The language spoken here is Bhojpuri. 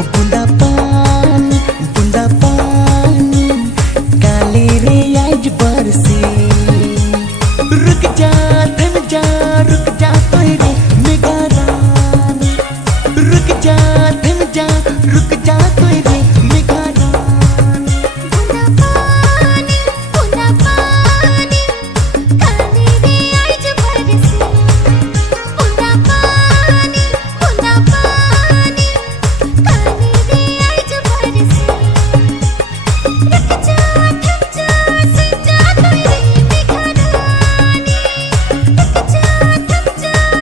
बूंदा पानी काले रे आज बरसे। रुक जा थम जा रुक जा तो